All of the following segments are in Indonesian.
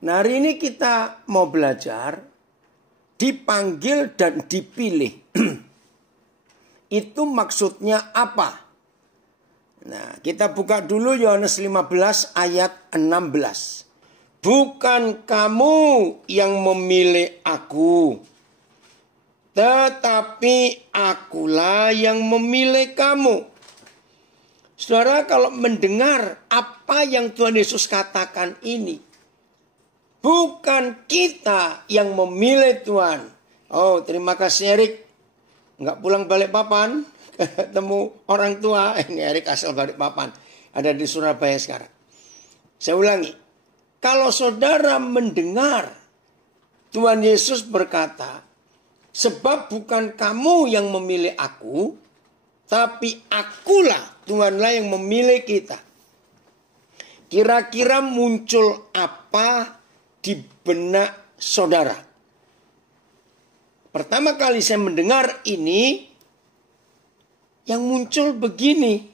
Nah, hari ini kita mau belajar dipanggil dan dipilih. Itu maksudnya apa? Nah, kita buka dulu Yohanes 15 ayat 16. Bukan kamu yang memilih aku, tetapi akulah yang memilih kamu. Saudara, kalau mendengar apa yang Tuhan Yesus katakan ini, bukan kita yang memilih Tuhan. Oh, terima kasih Erik. Enggak pulang Balikpapan, ketemu orang tua. Ini Erik asal Balikpapan, ada di Surabaya sekarang. Saya ulangi. Kalau saudara mendengar Tuhan Yesus berkata, sebab bukan kamu yang memilih aku, tapi akulah, Tuhanlah yang memilih kita. Kira-kira muncul apa di benak saudara? Pertama kali saya mendengar ini, yang muncul begini.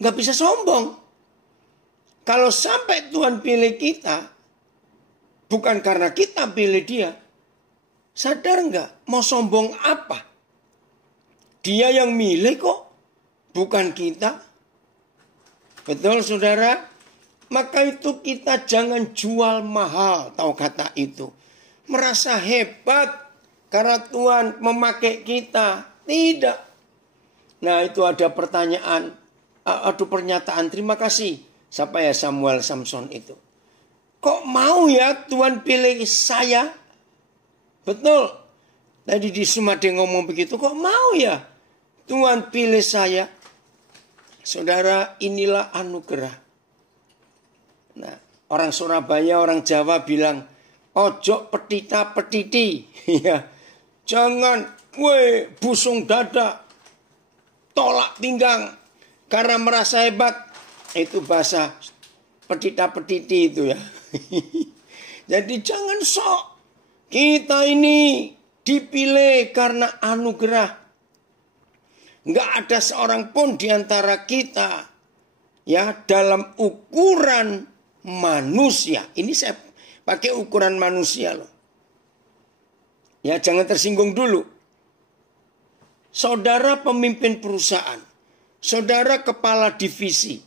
Nggak bisa sombong. Kalau sampai Tuhan pilih kita, bukan karena kita pilih dia. Sadar nggak? Mau sombong apa? Dia yang milih kok, bukan kita. Betul saudara? Maka itu kita jangan jual mahal, tahu kata itu. Merasa hebat karena Tuhan memakai kita. Tidak. Nah, itu ada pertanyaan, pernyataan terima kasih. Siapa ya Samuel Samson itu? Kok mau ya Tuhan pilih saya? Betul. Tadi di Sumade ngomong begitu, kok mau ya Tuhan pilih saya? Saudara, inilah anugerah. Nah, orang Surabaya, orang Jawa bilang, ojo petita petiti. Ya, jangan, busung dada, tolak pinggang, karena merasa hebat. Itu bahasa petita petiti itu ya. Jadi jangan sok. Kita ini dipilih karena anugerah. Nggak ada seorang pun di antara kita ya dalam ukuran manusia. Ini saya pakai ukuran manusia loh. Ya, jangan tersinggung dulu. Saudara pemimpin perusahaan, saudara kepala divisi,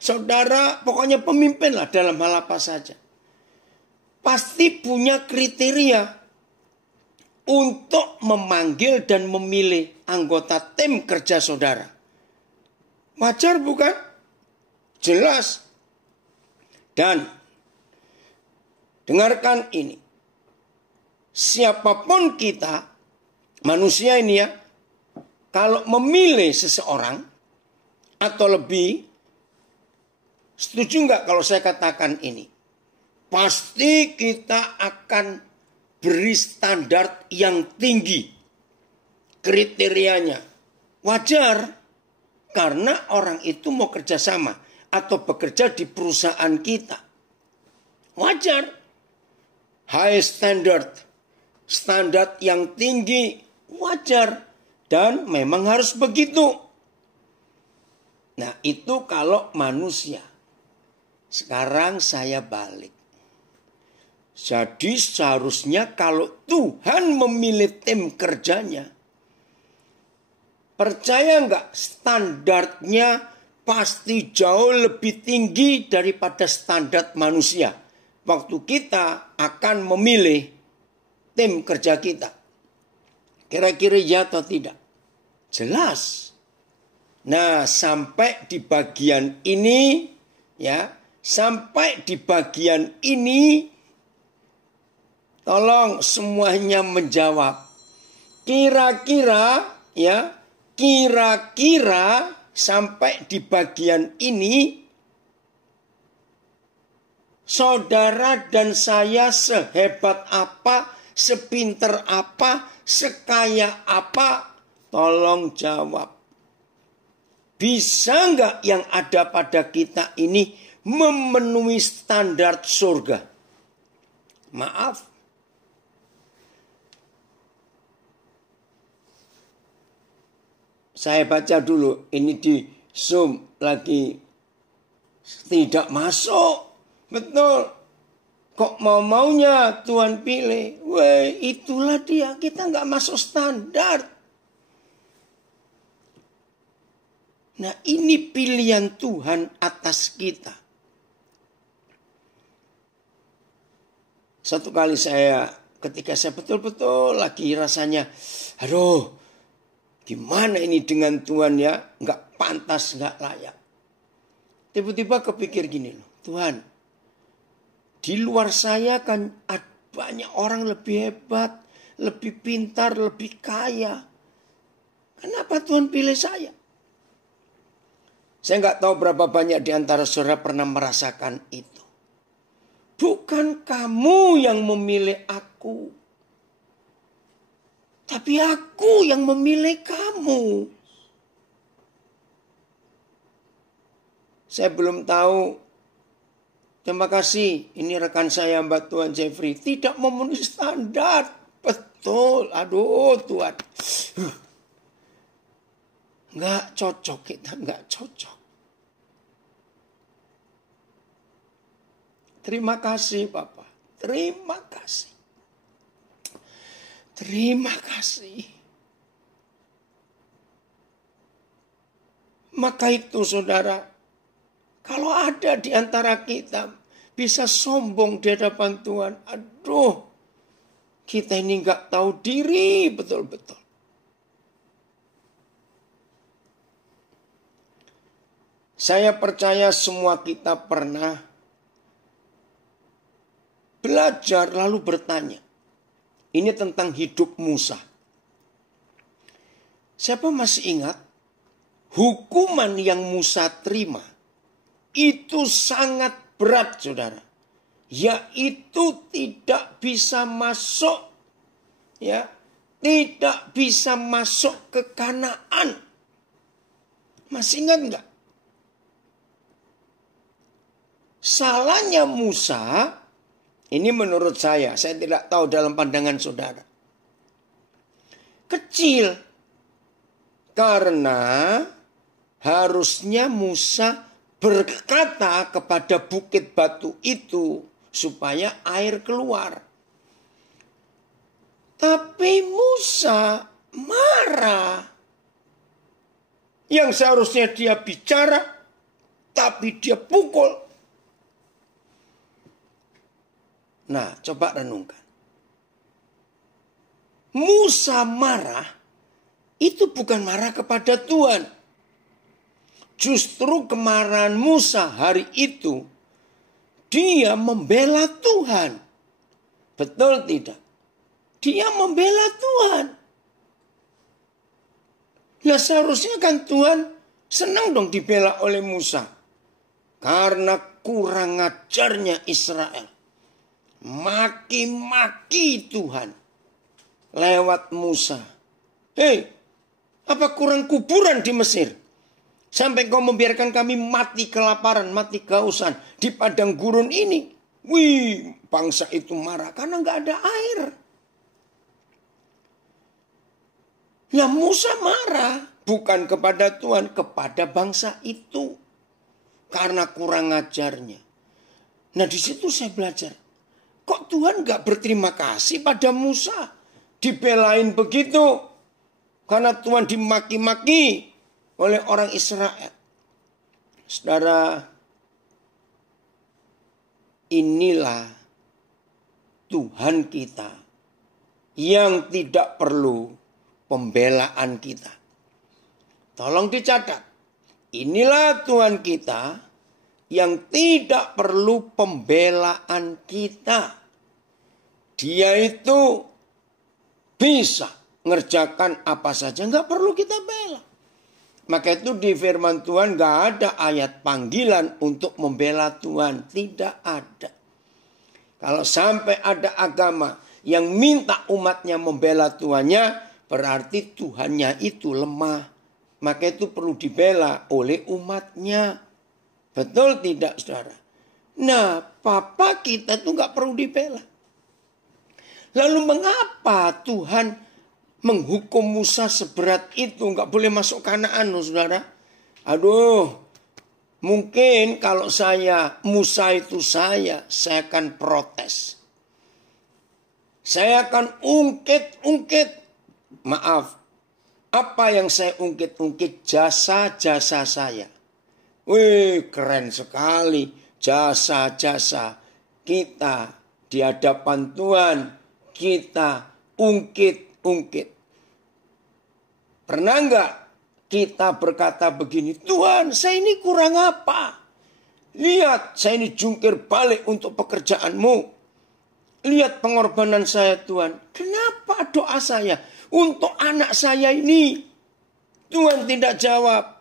saudara pokoknya pemimpin lah dalam hal apa saja. Pasti punya kriteria untuk memanggil dan memilih anggota tim kerja saudara. Wajar bukan? Jelas. Dan dengarkan ini. Siapapun kita, manusia ini ya, kalau memilih seseorang atau lebih, setuju nggak kalau saya katakan ini? Pasti kita akan beri standar yang tinggi. Kriterianya wajar karena orang itu mau kerjasama atau bekerja di perusahaan kita. Wajar. High standard. Standar yang tinggi wajar. Dan memang harus begitu. Nah, itu kalau manusia. Sekarang saya balik. Jadi seharusnya kalau Tuhan memilih tim kerjanya, percaya nggak standarnya pasti jauh lebih tinggi daripada standar manusia. Waktu kita akan memilih tim kerja kita. Kira-kira ya atau tidak? Jelas. Nah, sampai di bagian ini, ya, sampai di bagian ini, tolong semuanya menjawab. Kira-kira, ya, kira-kira sampai di bagian ini, saudara dan saya sehebat apa, sepinter apa, sekaya apa, tolong jawab. Bisa nggak yang ada pada kita ini memenuhi standar surga? Maaf. Saya baca dulu, ini di Zoom lagi tidak masuk. Betul. Kok maunya Tuhan pilih? Weh, itulah dia. Kita nggak masuk standar. Nah, ini pilihan Tuhan atas kita. Satu kali ketika saya betul-betul lagi rasanya, aduh, gimana ini dengan Tuhan ya? Nggak pantas, nggak layak. Tiba-tiba kepikir gini loh, Tuhan, di luar saya kan banyak orang lebih hebat, lebih pintar, lebih kaya. Kenapa Tuhan pilih saya? Saya nggak tahu berapa banyak di antara saudara pernah merasakan itu. Bukan kamu yang memilih aku, tapi aku yang memilih kamu. Saya belum tahu. Terima kasih. Ini rekan saya Mbak Tuhan Jeffrey. Tidak memenuhi standar. Betul. Aduh Tuhan. Nggak cocok. Kita nggak cocok. Terima kasih Bapak. Terima kasih. Terima kasih. Maka itu saudara, kalau ada di antara kita bisa sombong di hadapan Tuhan, aduh, kita ini nggak tahu diri betul-betul. Saya percaya semua kita pernah belajar lalu bertanya. Ini tentang hidup Musa. Siapa masih ingat hukuman yang Musa terima? Itu sangat berat, saudara. Yaitu tidak bisa masuk, ya, tidak bisa masuk ke Kanaan. Masih ingat enggak? Salahnya Musa, ini menurut saya tidak tahu dalam pandangan saudara. Kecil. Karena harusnya Musa berkata kepada bukit batu itu supaya air keluar. Tapi Musa marah. Yang seharusnya dia bicara, tapi dia pukul. Nah, coba renungkan. Musa marah, itu bukan marah kepada Tuhan. Justru kemarahan Musa hari itu, dia membela Tuhan. Betul tidak? Dia membela Tuhan. Nah seharusnya kan Tuhan senang dong dibela oleh Musa. Karena kurang ajarnya Israel. Maki-maki Tuhan lewat Musa. Hei, apa kurang kuburan di Mesir? Sampai kau membiarkan kami mati kelaparan, mati kehausan di padang gurun ini. Wih, bangsa itu marah karena nggak ada air. Ya Musa marah bukan kepada Tuhan, kepada bangsa itu. Karena kurang ajarnya. Nah di situ saya belajar. Kok Tuhan gak berterima kasih pada Musa? Dibelain begitu. Karena Tuhan dimaki-maki oleh orang Israel. Saudara, inilah Tuhan kita yang tidak perlu pembelaan kita. Tolong dicatat. Inilah Tuhan kita yang tidak perlu pembelaan kita. Dia itu bisa ngerjakan apa saja, nggak perlu kita bela. Maka itu di firman Tuhan nggak ada ayat panggilan untuk membela Tuhan, tidak ada. Kalau sampai ada agama yang minta umatnya membela Tuhannya, berarti Tuhannya itu lemah. Maka itu perlu dibela oleh umatnya. Betul tidak, saudara? Nah, Papa kita tuh gak perlu dibela. Lalu mengapa Tuhan menghukum Musa seberat itu? Gak boleh masuk Kanaan, saudara. Aduh, Mungkin kalau Musa itu saya akan protes. Saya akan ungkit. Maaf, apa yang saya ungkit? Jasa-jasa saya. Wih, keren sekali jasa-jasa kita di hadapan Tuhan. Kita ungkit. Pernah enggak kita berkata begini, Tuhan, saya ini kurang apa? Lihat, saya ini jungkir balik untuk pekerjaan-Mu. Lihat pengorbanan saya, Tuhan. Kenapa doa saya untuk anak saya ini Tuhan tidak jawab?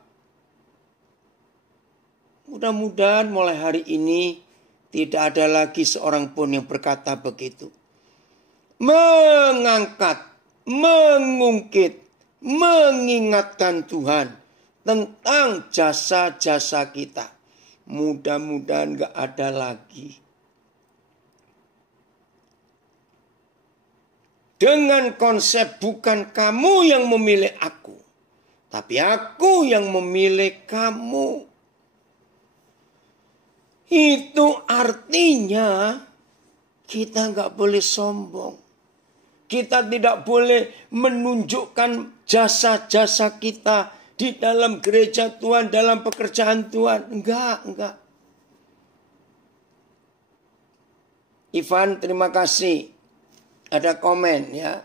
Mudah-mudahan mulai hari ini tidak ada lagi seorang pun yang berkata begitu. Mengangkat, mengungkit, mengingatkan Tuhan tentang jasa-jasa kita. Mudah-mudahan gak ada lagi. Dengan konsep bukan kamu yang memilih aku, tapi aku yang memilih kamu. Itu artinya kita gak boleh sombong. Kita tidak boleh menunjukkan jasa-jasa kita di dalam gereja Tuhan, dalam pekerjaan Tuhan. Enggak. Ivan, terima kasih. Ada komen ya.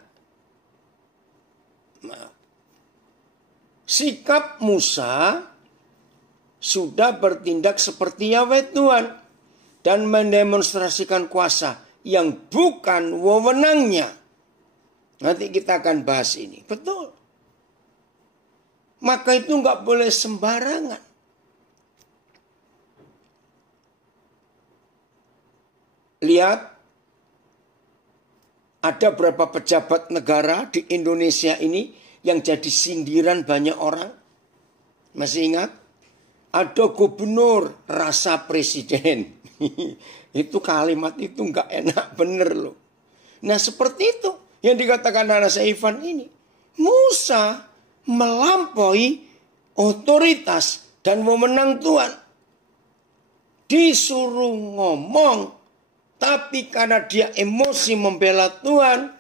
Sikap Musa sudah bertindak seperti Yahweh Tuhan dan mendemonstrasikan kuasa yang bukan wewenangnya. Nanti kita akan bahas ini. Betul. Maka itu nggak boleh sembarangan. Lihat, ada berapa pejabat negara di Indonesia ini yang jadi sindiran banyak orang. Masih ingat? Ada gubernur rasa presiden. Itu kalimat itu nggak enak bener loh. Nah seperti itu yang dikatakan anak saya Ivan ini. Musa melampaui otoritas dan wewenang Tuhan. Disuruh ngomong, tapi karena dia emosi membela Tuhan,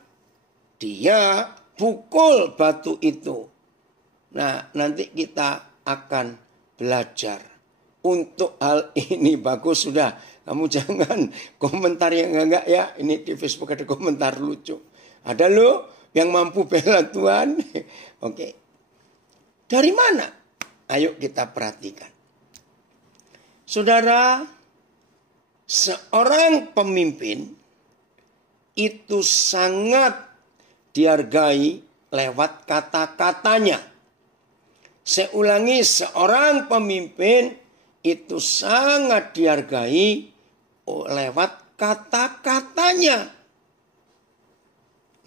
dia pukul batu itu. Nah, nanti kita akan belajar. Untuk hal ini bagus sudah. Kamu jangan komentar yang enggak ya. Ini di Facebook ada komentar lucu. Ada loh yang mampu bela Tuhan. Oke. Dari mana? Ayo kita perhatikan. Saudara, seorang pemimpin itu sangat dihargai lewat kata-katanya. Saya ulangi, seorang pemimpin itu sangat dihargai lewat kata-katanya.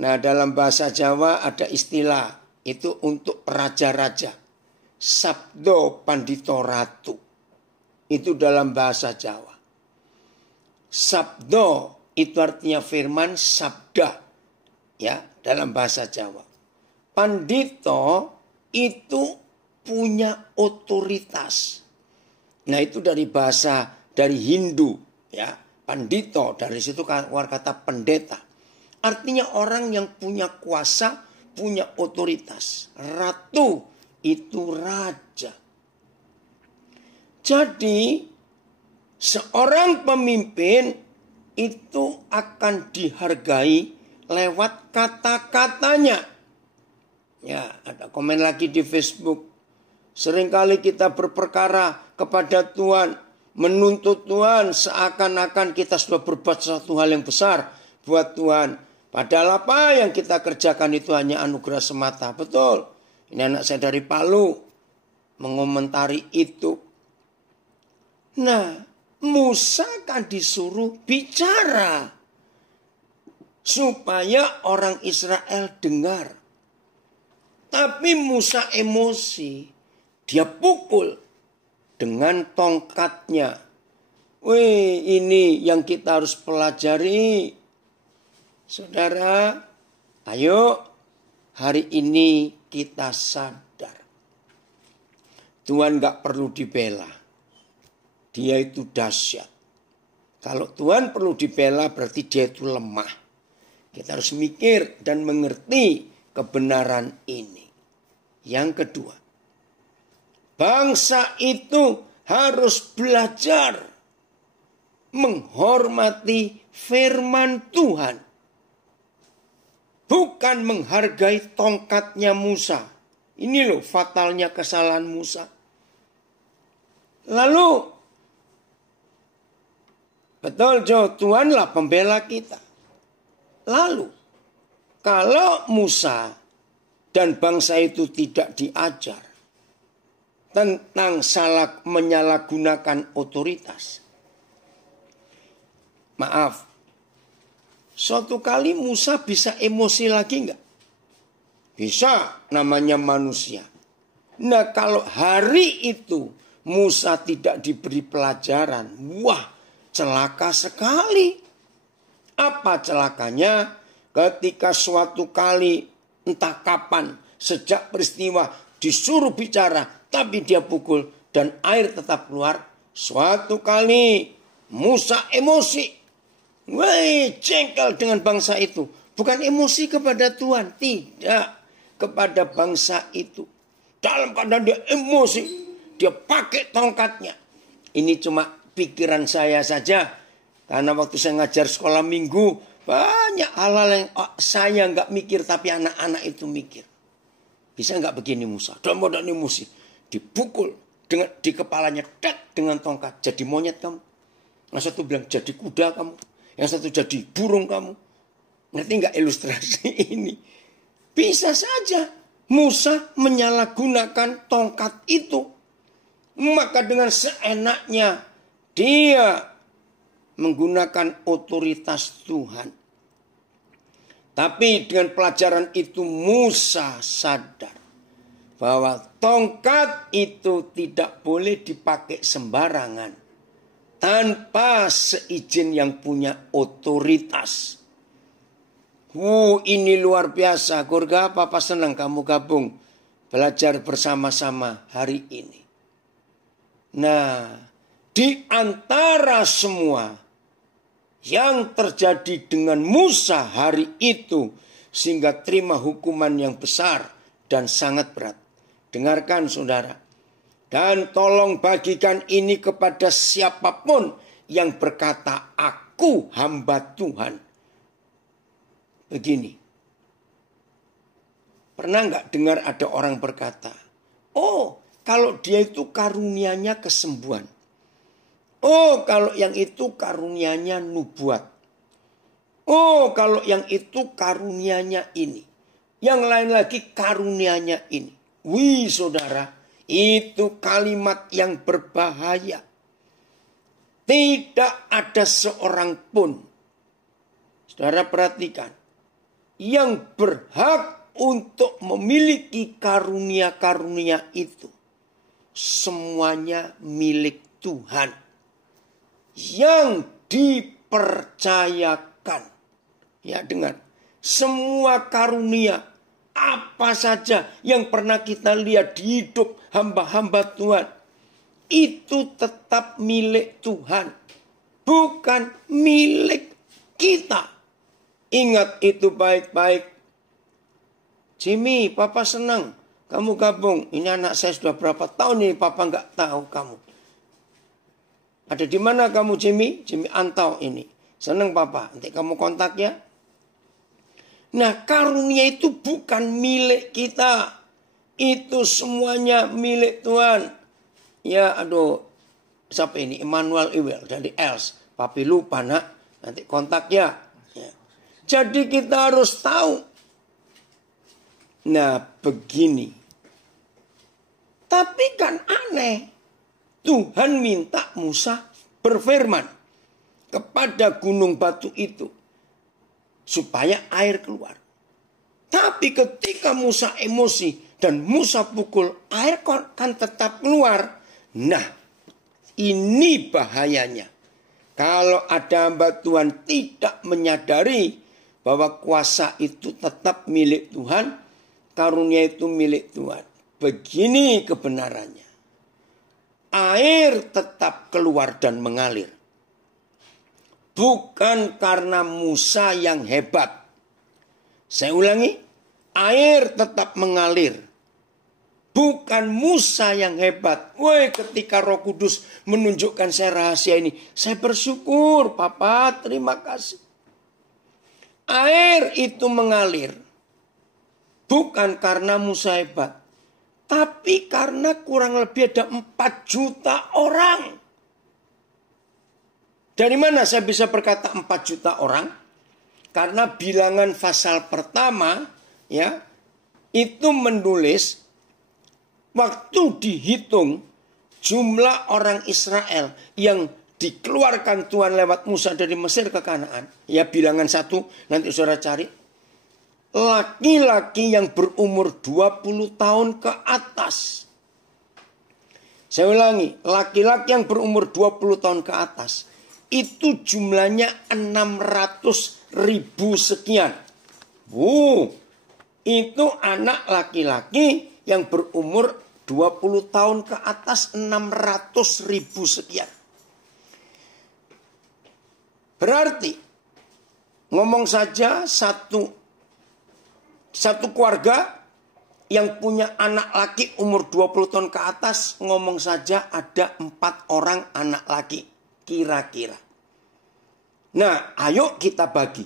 Nah, dalam bahasa Jawa ada istilah itu untuk raja-raja. Sabdo Pandito Ratu. Itu dalam bahasa Jawa. Sabdo itu artinya firman, sabda. Ya, dalam bahasa Jawa. Pandito itu punya otoritas. Nah, itu dari bahasa dari Hindu, ya. Pandito, dari situ keluar kata pendeta. Artinya orang yang punya kuasa, punya otoritas. Ratu itu raja. Jadi seorang pemimpin itu akan dihargai lewat kata-katanya. Ya, ada komen lagi di Facebook. Seringkali kita berperkara kepada Tuhan, menuntut Tuhan seakan-akan kita sudah berbuat suatu hal yang besar buat Tuhan. Padahal apa yang kita kerjakan itu hanya anugerah semata. Betul. Ini anak saya dari Palu mengomentari itu. Nah, Musa kan disuruh bicara supaya orang Israel dengar. Tapi Musa emosi. Dia pukul dengan tongkatnya. Wih, ini yang kita harus pelajari. Saudara, ayo hari ini kita sadar. Tuhan gak perlu dibela. dia itu dahsyat. Kalau Tuhan perlu dibela berarti dia itu lemah. Kita harus mikir dan mengerti kebenaran ini. Yang kedua, bangsa itu harus belajar menghormati firman Tuhan. Bukan menghargai tongkatnya Musa. Ini loh fatalnya kesalahan Musa. Lalu, betul Jo, Tuhanlah pembela kita. Lalu, kalau Musa dan bangsa itu tidak diajar tentang menyalahgunakan otoritas. Maaf, suatu kali Musa bisa emosi lagi enggak? Bisa, namanya manusia. Nah, kalau hari itu Musa tidak diberi pelajaran, wah, celaka sekali. Apa celakanya? Ketika suatu kali, entah kapan, sejak peristiwa disuruh bicara, tapi dia pukul dan air tetap keluar. Suatu kali Musa emosi. Wah, jengkel dengan bangsa itu. Bukan emosi kepada Tuhan, tidak, kepada bangsa itu. Dalam keadaan dia emosi, dia pakai tongkatnya. Ini cuma pikiran saya saja. Karena waktu saya ngajar sekolah minggu, banyak hal-hal yang saya nggak mikir, tapi anak-anak itu mikir. Bisa nggak begini Musa? Dalam keadaan emosi, dipukul di kepalanya, dengan tongkat. Jadi monyet kamu. Yang satu bilang jadi kuda kamu. Yang satu jadi burung kamu. Ngerti nggak ilustrasi ini? Bisa saja Musa menyalahgunakan tongkat itu. Maka dengan seenaknya dia menggunakan otoritas Tuhan. Tapi dengan pelajaran itu Musa sadar bahwa tongkat itu tidak boleh dipakai sembarangan tanpa seizin yang punya otoritas. Ini luar biasa. Keluarga, Papa senang kamu gabung belajar bersama-sama hari ini. Nah, di antara semua yang terjadi dengan Musa hari itu sehingga terima hukuman yang besar dan sangat berat. Dengarkan saudara. Dan tolong bagikan ini kepada siapapun yang berkata, aku hamba Tuhan. Begini. Pernah nggak dengar ada orang berkata, oh kalau dia itu karunianya kesembuhan. Oh kalau yang itu karunianya nubuat. Oh kalau yang itu karunianya ini. Yang lain lagi karunianya ini. Wih saudara, itu kalimat yang berbahaya. Tidak ada seorang pun, saudara perhatikan, yang berhak untuk memiliki karunia-karunia itu. Semuanya milik Tuhan. Yang dipercayakan. Ya dengar. Semua karunia. Apa saja yang pernah kita lihat di hidup hamba-hamba Tuhan. Itu tetap milik Tuhan. Bukan milik kita. Ingat itu baik-baik. Jimmy, Papa senang. Kamu gabung. Ini anak saya sudah berapa tahun ini Papa nggak tahu kamu. Ada di mana kamu Jimmy? Jimmy Antau ini. Senang Papa. Nanti kamu kontak ya. Nah karunia itu bukan milik kita. Itu semuanya milik Tuhan. Ya aduh. Siapa ini? Emmanuel Iwel dari Els. Papi lupa nak. Nanti kontak ya. Jadi kita harus tahu. Nah begini. Tapi kan aneh. Tuhan minta Musa berfirman kepada gunung batu itu supaya air keluar. Tapi ketika Musa emosi dan Musa pukul, air kan tetap keluar. Nah, ini bahayanya. Kalau ada hamba Tuhan tidak menyadari bahwa kuasa itu tetap milik Tuhan, karunia itu milik Tuhan. Begini kebenarannya. air tetap keluar dan mengalir. Bukan karena Musa yang hebat. Saya ulangi, air tetap mengalir. Bukan Musa yang hebat. Woi, ketika Roh Kudus menunjukkan saya rahasia ini, saya bersyukur, Papa, terima kasih. Air itu mengalir. Bukan karena Musa hebat. Tapi karena kurang lebih ada 4 juta orang. Dari mana saya bisa berkata 4 juta orang? Karena bilangan pasal pertama, ya, itu menulis waktu dihitung jumlah orang Israel yang dikeluarkan Tuhan lewat Musa dari Mesir ke Kanaan. Ya, bilangan 1, nanti saudara cari. Laki-laki yang berumur 20 tahun ke atas. Saya ulangi, laki-laki yang berumur 20 tahun ke atas. Itu jumlahnya 600.000 sekian. Itu anak laki-laki yang berumur 20 tahun ke atas, 600.000 sekian. Berarti ngomong saja satu keluarga yang punya anak laki umur 20 tahun ke atas, ngomong saja ada 4 orang anak laki kira-kira. Nah, ayo kita bagi.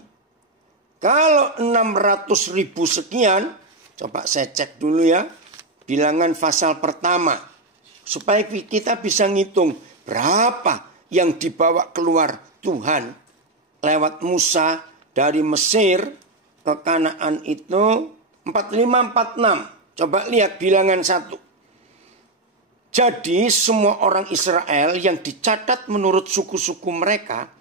Kalau 600.000 sekian, coba saya cek dulu ya. Bilangan pasal pertama. Supaya kita bisa ngitung berapa yang dibawa keluar Tuhan lewat Musa dari Mesir ke Kanaan itu 4546. Coba lihat bilangan 1. Jadi semua orang Israel yang dicatat menurut suku-suku mereka,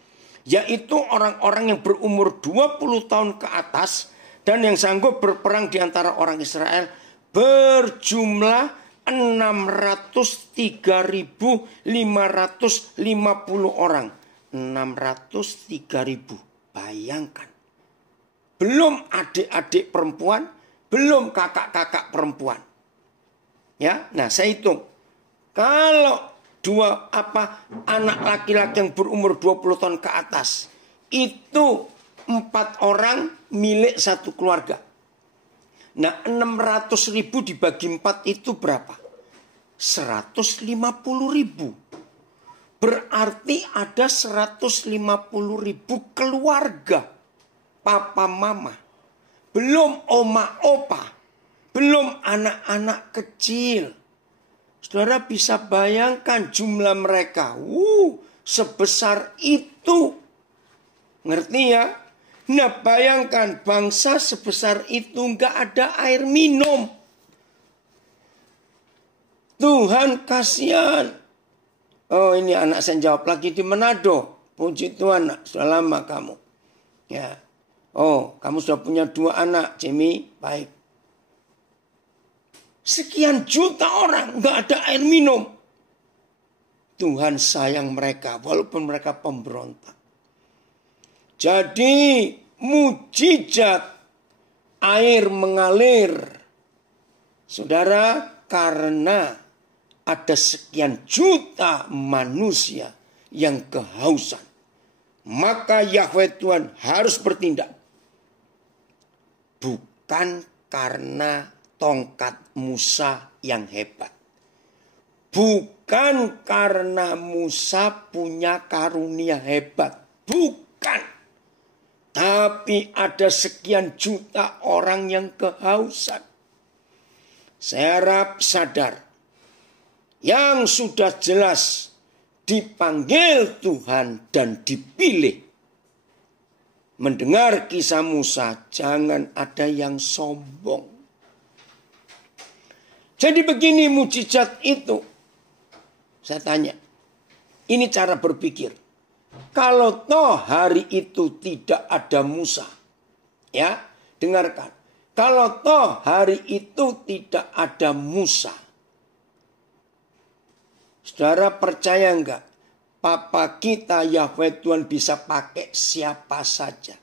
yaitu orang-orang yang berumur 20 tahun ke atas dan yang sanggup berperang di antara orang Israel, berjumlah 603.550 orang. 603.000. Bayangkan. Belum adik-adik perempuan, belum kakak-kakak perempuan. Ya, nah saya hitung. Kalau anak laki-laki yang berumur 20 tahun ke atas, itu 4 orang milik satu keluarga. Nah, 600.000 dibagi 4 itu berapa? 150.000. Berarti ada 150.000 keluarga. Papa mama. Belum oma opa. Belum anak-anak kecil. Saudara bisa bayangkan jumlah mereka. Sebesar itu. Ngerti ya? Nah, bayangkan bangsa sebesar itu nggak ada air minum. Tuhan kasihan. Oh, ini anak saya jawab lagi di Manado. Puji Tuhan, nak, sudah lama kamu. Ya. Oh, kamu sudah punya 2 anak, Jimmy. Baik. Sekian juta orang nggak ada air minum. Tuhan sayang mereka walaupun mereka pemberontak. Jadi mujizat air mengalir. Saudara, karena ada sekian juta manusia yang kehausan, maka Yahweh Tuhan harus bertindak. Bukan karena tongkat Musa yang hebat. Bukan karena Musa punya karunia hebat. Bukan. Tapi ada sekian juta orang yang kehausan. Saya harap sadar. Yang sudah jelas dipanggil Tuhan dan dipilih. Mendengar kisah Musa, jangan ada yang sombong. Jadi begini mujizat itu. Saya tanya, ini cara berpikir. Kalau toh hari itu tidak ada Musa, ya, dengarkan. Kalau toh hari itu tidak ada Musa, saudara percaya enggak? Papa kita Yahweh Tuhan bisa pakai siapa saja.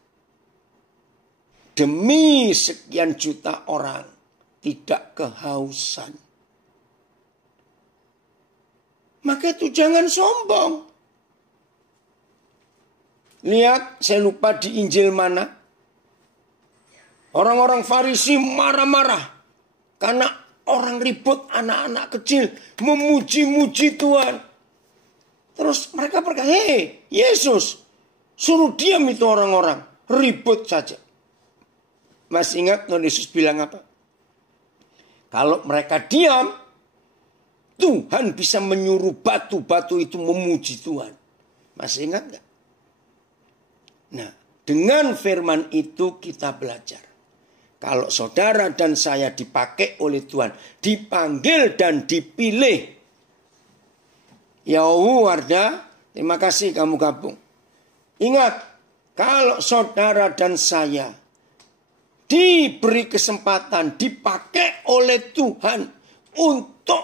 Demi sekian juta orang. Tidak kehausan. Maka itu jangan sombong. Lihat, saya lupa di Injil mana. Orang-orang Farisi marah-marah. Karena orang ribut, anak-anak kecil memuji-muji Tuhan. Terus mereka berkata, hei Yesus, suruh diam itu orang-orang. Ribut saja. Masih ingat Tuhan Yesus bilang apa? Kalau mereka diam, Tuhan bisa menyuruh batu-batu itu memuji Tuhan. Masih ingat gak? Nah, dengan firman itu kita belajar. Kalau saudara dan saya dipakai oleh Tuhan, dipanggil dan dipilih. Ya Wardah, terima kasih kamu gabung. Ingat, kalau saudara dan saya diberi kesempatan, dipakai oleh Tuhan untuk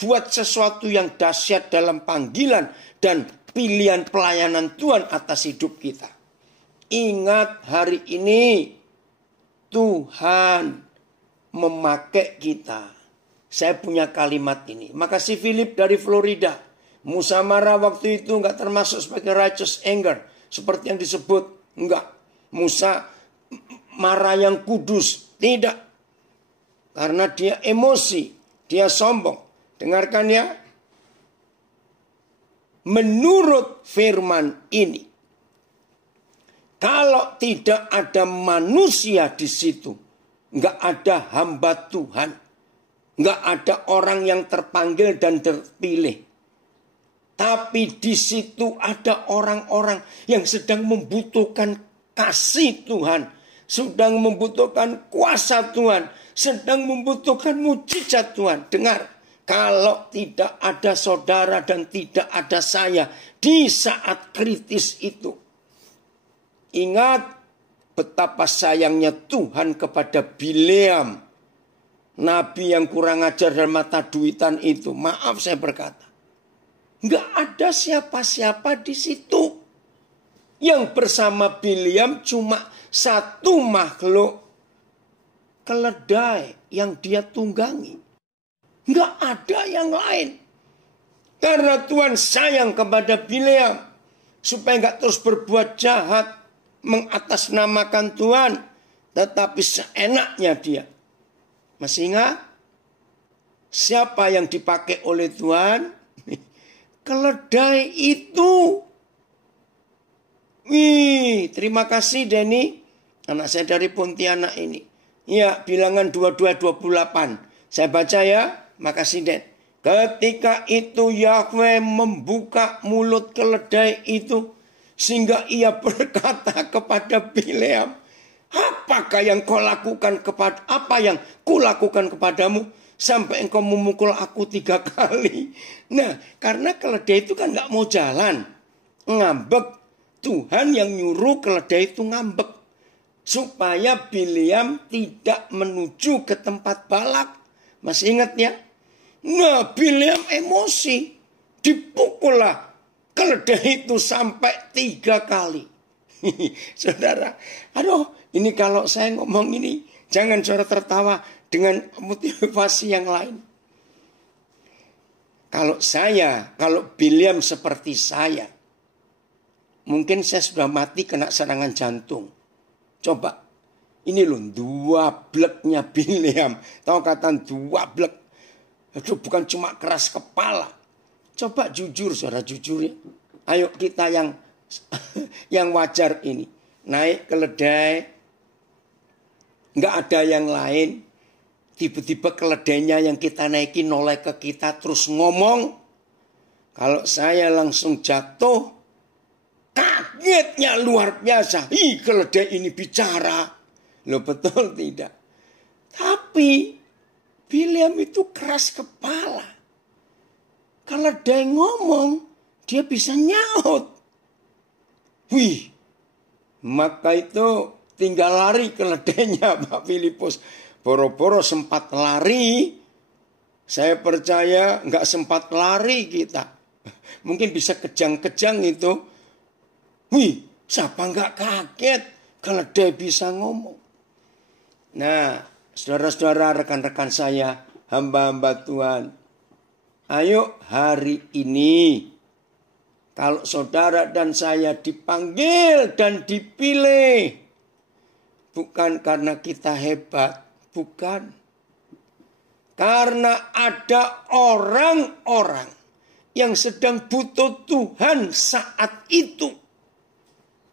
buat sesuatu yang dahsyat dalam panggilan dan pilihan pelayanan Tuhan atas hidup kita. Ingat, hari ini Tuhan memakai kita. Saya punya kalimat ini. Makasih Philip dari Florida. Musa marah waktu itu enggak termasuk sebagai righteous anger. Seperti yang disebut. Enggak. Musa marah yang kudus. Tidak. Karena dia emosi. Dia sombong. Dengarkan ya. Menurut firman ini. Kalau tidak ada manusia di situ, nggak ada hamba Tuhan, nggak ada orang yang terpanggil dan terpilih. Tapi di situ ada orang-orang yang sedang membutuhkan kasih Tuhan, sedang membutuhkan kuasa Tuhan, sedang membutuhkan mujizat Tuhan. Dengar, kalau tidak ada saudara dan tidak ada saya di saat kritis itu, ingat betapa sayangnya Tuhan kepada Bileam, nabi yang kurang ajar dan mata duitan itu. Maaf saya berkata, nggak ada siapa-siapa di situ. Yang bersama Bileam cuma satu makhluk keledai yang dia tunggangi. Nggak ada yang lain. Karena Tuhan sayang kepada Bileam supaya nggak terus berbuat jahat, mengatasnamakan Tuhan, tetapi seenaknya dia. Masih ingat? Siapa yang dipakai oleh Tuhan? Keledai itu. Wih, terima kasih Denny. Anak saya dari Pontianak ini. Ya, bilangan 22:28. Saya baca ya. Makasih Den. Ketika itu Yahweh membuka mulut keledai itu, sehingga ia berkata kepada Bileam, apakah yang kau lakukan kepada, apa yang kulakukan kepadamu sampai engkau memukul aku 3 kali. Nah, karena keledai itu kan gak mau jalan, ngambek. Tuhan yang nyuruh keledai itu ngambek supaya Bileam tidak menuju ke tempat Balak. Masih ingat ya? Nah, Bileam emosi, dipukullah keledai itu sampai 3 kali. Saudara, aduh, ini kalau saya ngomong ini, jangan saudara tertawa dengan motivasi yang lain. Kalau Bileam seperti saya, mungkin saya sudah mati kena serangan jantung. Coba, ini loh, 2 bleknya Bileam. Tahu kata 2 blek? Itu bukan cuma keras kepala. Coba jujur, saudara, jujur ya. Ayo kita yang wajar ini. Naik keledai, nggak ada yang lain. Tiba-tiba keledainya yang kita naiki noleh ke kita terus ngomong. Kalau saya langsung jatuh, kagetnya luar biasa. Ih, keledai ini bicara. Loh, betul tidak? Tapi Bileam itu keras kepala. Kalau dia ngomong, dia bisa nyaut. Wih, maka itu tinggal lari keledainya Pak Filipus. Boro-boro sempat lari, saya percaya nggak sempat lari kita. Mungkin bisa kejang-kejang itu. Wih, siapa nggak kaget keledai bisa ngomong. Nah, saudara-saudara, rekan-rekan saya, hamba-hamba Tuhan, Ayo hari ini, kalau saudara dan saya dipanggil dan dipilih, bukan karena kita hebat, bukan. Karena ada orang-orang yang sedang butuh Tuhan saat itu.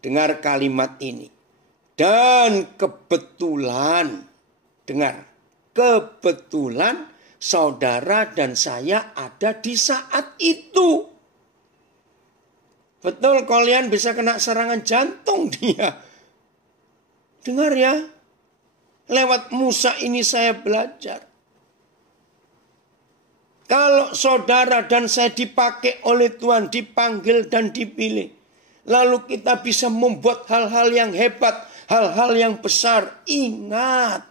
Dengar kalimat ini. Dan kebetulan, dengar, kebetulan saudara dan saya ada di saat itu. Betul, kalian bisa kena serangan jantung dia. Dengar ya, lewat Musa ini saya belajar. Kalau saudara dan saya dipakai oleh Tuhan, dipanggil dan dipilih. Lalu kita bisa membuat hal-hal yang hebat, hal-hal yang besar. Ingat,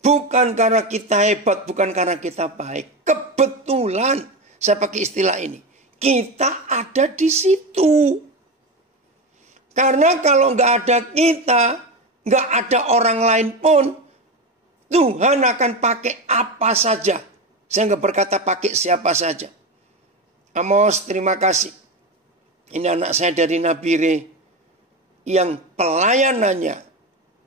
bukan karena kita hebat, bukan karena kita baik. Kebetulan, saya pakai istilah ini, kita ada di situ. Karena kalau nggak ada kita, nggak ada orang lain pun, Tuhan akan pakai apa saja. Saya nggak berkata pakai siapa saja. Amos, terima kasih. Ini anak saya dari Nabire yang pelayanannya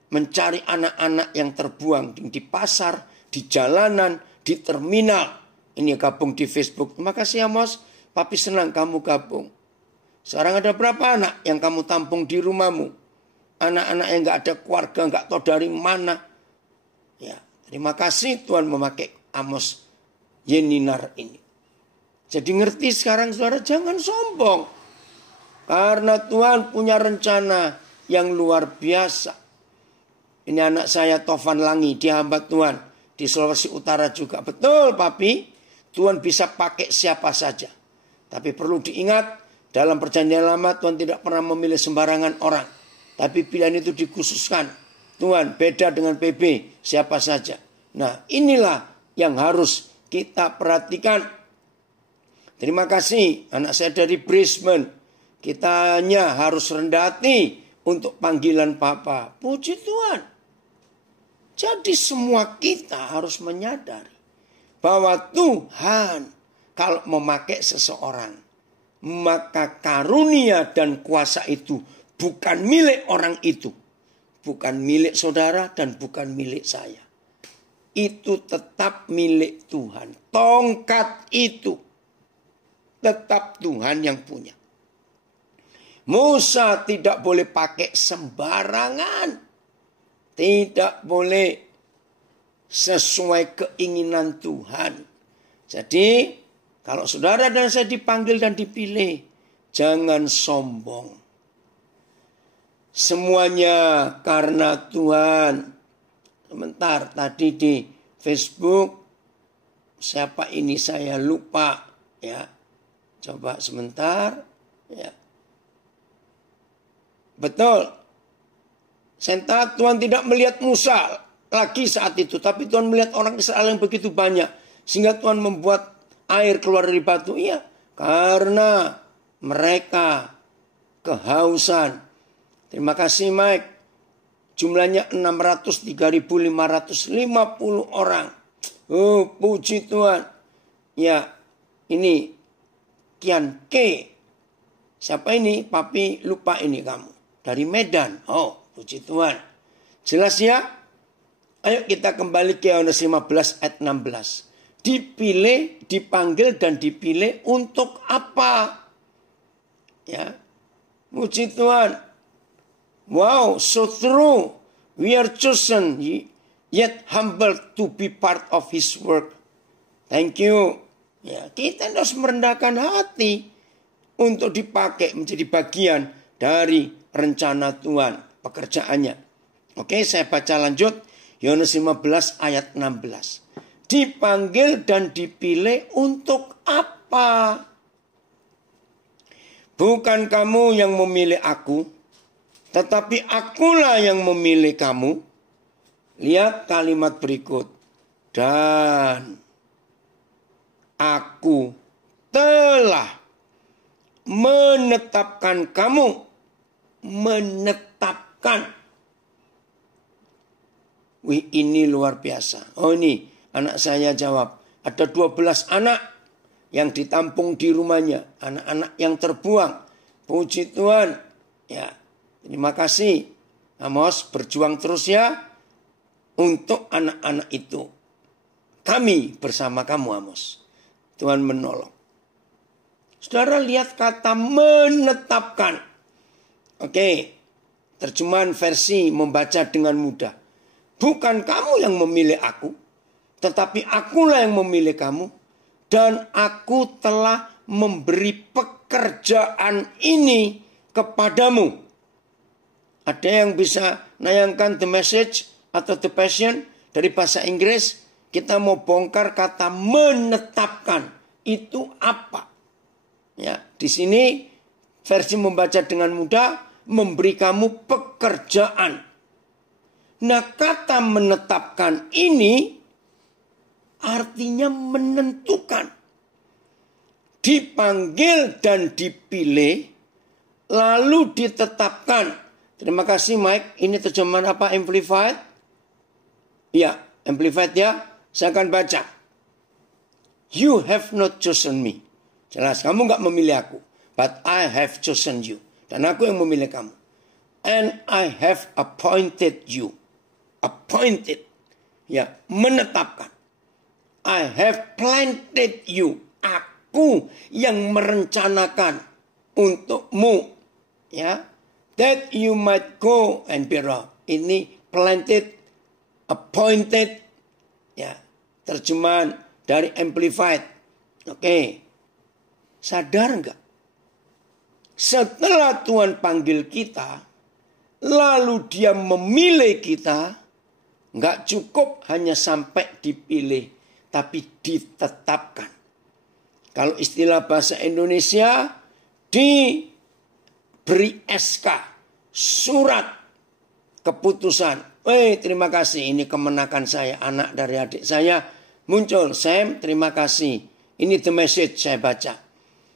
mencari anak-anak yang terbuang di pasar, di jalanan, di terminal. Ini gabung di Facebook. Terima kasih Amos, papi senang kamu gabung. Sekarang ada berapa anak yang kamu tampung di rumahmu? Anak-anak yang gak ada keluarga, gak tahu dari mana. Ya, terima kasih Tuhan memakai Amos Yeninar ini. Jadi ngerti sekarang saudara, jangan sombong. Karena Tuhan punya rencana yang luar biasa. Ini anak saya Tovan Langi, dia hamba Tuhan. Di Sulawesi Utara juga. Betul papi, Tuhan bisa pakai siapa saja. Tapi perlu diingat, dalam perjanjian lama Tuhan tidak pernah memilih sembarangan orang. Tapi pilihan itu dikhususkan. Tuhan beda dengan PB, siapa saja. Nah inilah yang harus kita perhatikan. Terima kasih anak saya dari Brisbane. Kita hanya harus rendah hati untuk panggilan Papa. Puji Tuhan. Jadi semua kita harus menyadari bahwa Tuhan kalau memakai seseorang, maka karunia dan kuasa itu bukan milik orang itu. Bukan milik saudara dan bukan milik saya. Itu tetap milik Tuhan. Tongkat itu tetap Tuhan yang punya. Musa tidak boleh pakai sembarangan. Tidak boleh sesuai keinginan Tuhan. Jadi kalau saudara dan saya dipanggil dan dipilih, jangan sombong. Semuanya karena Tuhan. Sebentar, tadi di Facebook, siapa ini saya lupa. Ya, coba sebentar. Ya. Betul. Senta Tuhan tidak melihat Musa lagi saat itu. Tapi Tuhan melihat orang Israel yang begitu banyak. Sehingga Tuhan membuat air keluar dari batu. Iya. Karena mereka kehausan. Terima kasih Mike. Jumlahnya 603.550 orang. Oh puji Tuhan. Ya ini Kian K. Siapa ini? Papi lupa ini kamu. Dari Medan. Oh, puji Tuhan. Jelas ya? Ayo kita kembali ke Yohanes 15 ayat 16. Dipilih, dipanggil dan dipilih untuk apa? Ya. Puji Tuhan. Wow, so true. We are chosen yet humble to be part of His work. Thank you. Ya, kita harus merendahkan hati untuk dipakai menjadi bagian dari rencana Tuhan, pekerjaannya. Oke, saya baca lanjut. Yohanes 15 ayat 16. Dipanggil dan dipilih untuk apa? Bukan kamu yang memilih aku, tetapi akulah yang memilih kamu. Lihat kalimat berikut. Dan aku telah menetapkan kamu. Menetapkan. Wih, ini luar biasa. Oh ini anak saya jawab. Ada 12 anak yang ditampung di rumahnya. Anak-anak yang terbuang. Puji Tuhan. Ya, terima kasih. Amos, berjuang terus ya untuk anak-anak itu. Kami bersama kamu, Amos. Tuhan menolong. Saudara lihat kata menetapkan. Oke, terjemahan versi membaca dengan mudah. Bukan kamu yang memilih aku, tetapi akulah yang memilih kamu. Dan aku telah memberi pekerjaan ini kepadamu. Ada yang bisa nayangkan The Message atau The Passion dari bahasa Inggris. Kita mau bongkar kata menetapkan. Itu apa? Ya, di sini versi membaca dengan mudah memberi kamu pekerjaan. Nah, kata menetapkan ini artinya menentukan. Dipanggil dan dipilih lalu ditetapkan. Terima kasih Mike. Ini terjemahan apa? Amplified? Ya, Amplified ya. Saya akan baca. You have not chosen me. Jelas, kamu gak memilih aku. But I have chosen you. Dan aku yang memilih kamu. And I have appointed you. Appointed. Ya, menetapkan. I have planted you. Aku yang merencanakan untukmu. Ya. That you might go and be wrong. Ini planted, appointed. Ya, terjemahan dari Amplified. Oke. Sadar enggak? Setelah Tuhan panggil kita, lalu dia memilih kita, enggak cukup hanya sampai dipilih, tapi ditetapkan. Kalau istilah bahasa Indonesia, diberi SK, surat keputusan. Terima kasih, ini kemenakan saya, anak dari adik saya. Muncul, Sam, terima kasih. Ini The Message saya baca.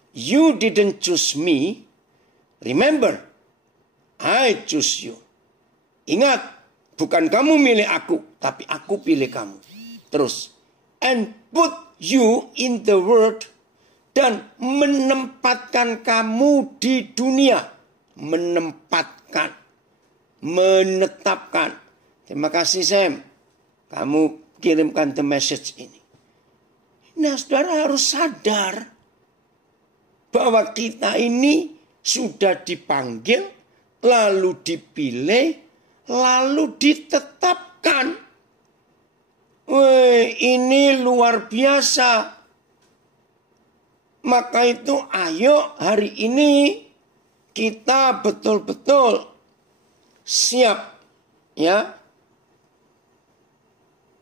You didn't choose me. Remember, I choose you. Ingat, bukan kamu milih aku, tapi aku pilih kamu. Terus, and put you in the world. Dan menempatkan kamu di dunia. Menempatkan. Menetapkan. Terima kasih Sam. Kamu kirimkan The Message ini. Nah, saudara harus sadar bahwa kita ini sudah dipanggil, lalu dipilih, lalu ditetapkan. Ini luar biasa. Maka itu ayo hari ini kita betul-betul siap. Ya.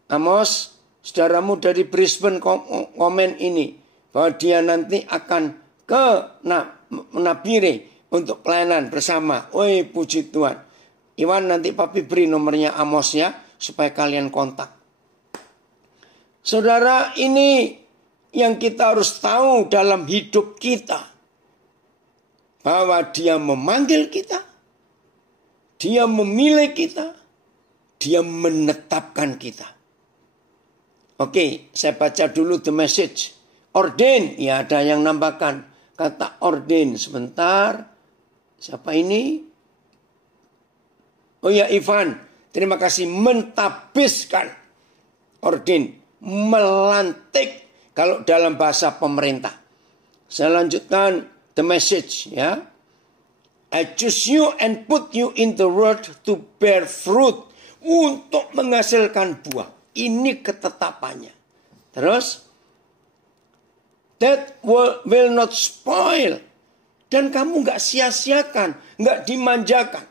Amos, saudaramu dari Brisbane komen ini. Bahwa dia nanti akan ke Nabire untuk pelayanan bersama. Puji Tuhan. Iwan nanti papi beri nomornya Amos ya. Supaya kalian kontak. Saudara, ini yang kita harus tahu dalam hidup kita. Bahwa dia memanggil kita. Dia memilih kita. Dia menetapkan kita. Oke, saya baca dulu The Message. Ordain, ya ada yang nambahkan. Kata ordain sebentar. Siapa ini? Oh ya Ivan. Terima kasih. Mentabiskan. Ordain. Melantik. Kalau dalam bahasa pemerintah. Saya lanjutkan The Message ya. I choose you and put you in the world to bear fruit. Untuk menghasilkan buah. Ini ketetapannya. Terus. That will not spoil. Dan kamu gak sia-siakan. Gak dimanjakan.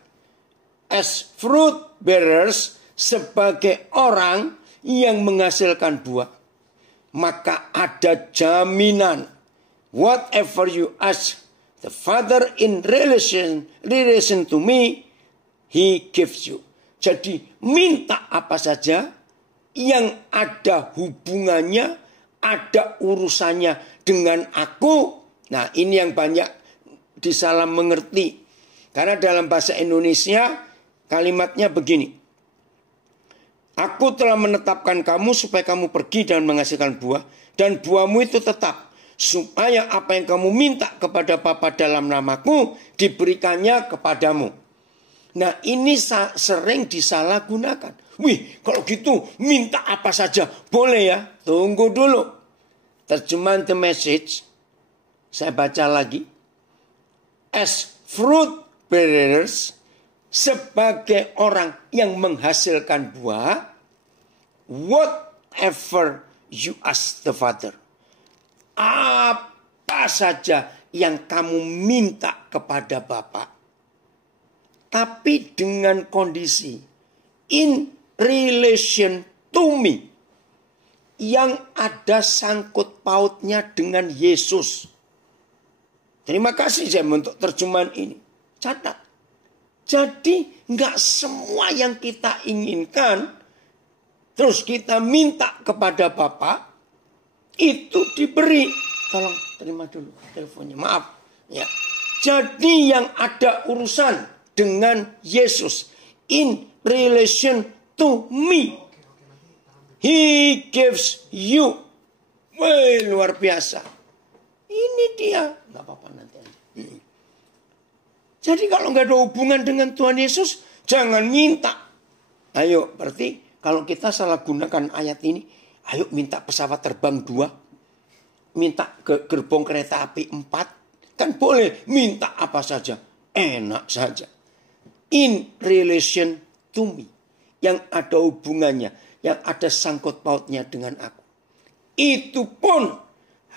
As fruit bearers. Sebagai orang yang menghasilkan buah. Maka ada jaminan. Whatever you ask the Father in relation to me. He gives you. Jadi minta apa saja. Yang ada hubungannya. Ada urusannya dengan aku. Nah, ini yang banyak disalah mengerti. Karena dalam bahasa Indonesia kalimatnya begini. Aku telah menetapkan kamu supaya kamu pergi dan menghasilkan buah. dan buahmu itu tetap. Supaya apa yang kamu minta kepada Bapa dalam namaku, diberikannya kepadamu. Nah, ini sering disalahgunakan. Wih, kalau gitu minta apa saja. Boleh ya? Tunggu dulu. Terjemahan The Message. Saya baca lagi. As fruit bearers, sebagai orang yang menghasilkan buah, whatever you ask the Father. Apa saja yang kamu minta kepada Bapa. Tapi dengan kondisi in relation to me, yang ada sangkut pautnya dengan Yesus. Terima kasih Jem untuk terjemahan ini. Catat. Jadi nggak semua yang kita inginkan, terus kita minta kepada Bapa, itu diberi. Tolong terima dulu teleponnya. Maaf. Ya. Jadi yang ada urusan dengan Yesus in relation to me, He gives you. Wih, luar biasa. Ini dia. Gak apa-apa nanti aja. Jadi kalau nggak ada hubungan dengan Tuhan Yesus, jangan minta. Ayo, berarti kalau kita salah gunakan ayat ini, ayo minta pesawat terbang 2, minta ke gerbong kereta api 4, kan boleh minta apa saja, enak saja. In relation to me, yang ada hubungannya, yang ada sangkut pautnya dengan aku. Itu pun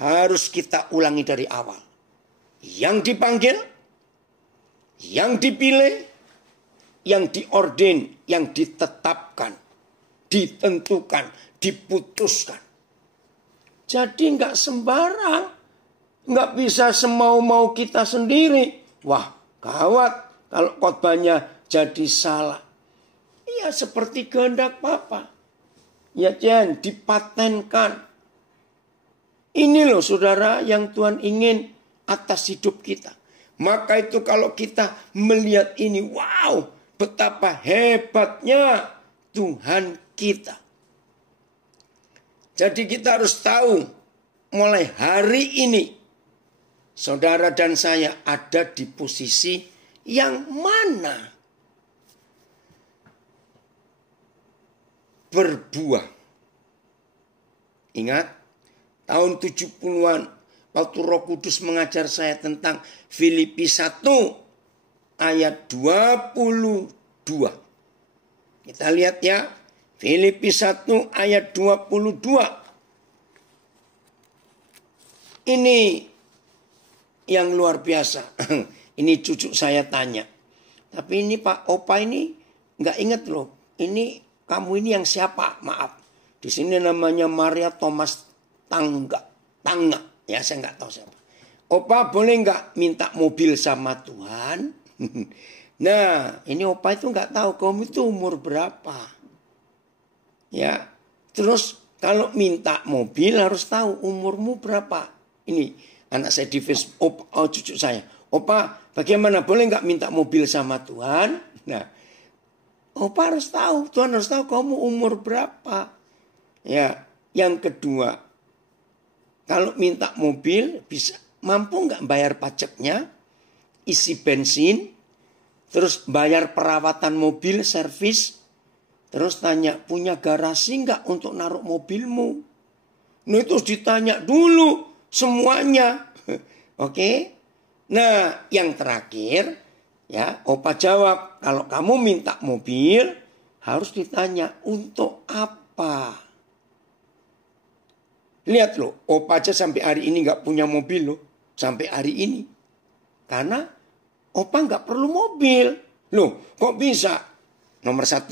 harus kita ulangi dari awal. Yang dipanggil, yang dipilih, yang diordain, yang ditetapkan, ditentukan, diputuskan. Jadi nggak sembarang, nggak bisa semau-mau kita sendiri. Wah, gawat kalau khotbahnya jadi salah. Ya seperti kehendak Bapa. Ya jangan dipatenkan. Ini loh saudara yang Tuhan ingin atas hidup kita. Maka itu kalau kita melihat ini, wow, betapa hebatnya Tuhan kita. Jadi kita harus tahu mulai hari ini saudara dan saya ada di posisi yang mana? Berbuah. Ingat, tahun 70-an waktu Roh Kudus mengajar saya tentang Filipi 1 ayat 22. Kita lihat ya, Filipi 1 ayat 22. Ini yang luar biasa. Ini cucu saya tanya. Tapi ini Pak Opa ini nggak inget loh. Ini kamu ini yang siapa? Maaf. Di sini namanya Maria Thomas Tangga. Ya saya nggak tahu siapa. Opa boleh nggak minta mobil sama Tuhan? Nah ini Opa itu nggak tahu kamu itu umur berapa. Ya. Terus kalau minta mobil harus tahu umurmu berapa. Ini anak saya di Facebook. Cucu saya. Opa, bagaimana? Boleh nggak minta mobil sama Tuhan? Nah, Opa harus tahu. Tuhan harus tahu kamu umur berapa. Ya, yang kedua, kalau minta mobil, bisa mampu nggak bayar pajaknya, isi bensin, terus bayar perawatan mobil, servis, terus tanya punya garasi nggak untuk naruh mobilmu? Nah itu ditanya dulu semuanya, oke? Nah, yang terakhir, ya, Opa jawab, kalau kamu minta mobil, harus ditanya, untuk apa? Lihat loh, Opa aja sampai hari ini gak punya mobil loh. Sampai hari ini. Karena Opa gak perlu mobil. Loh, kok bisa? Nomor 1,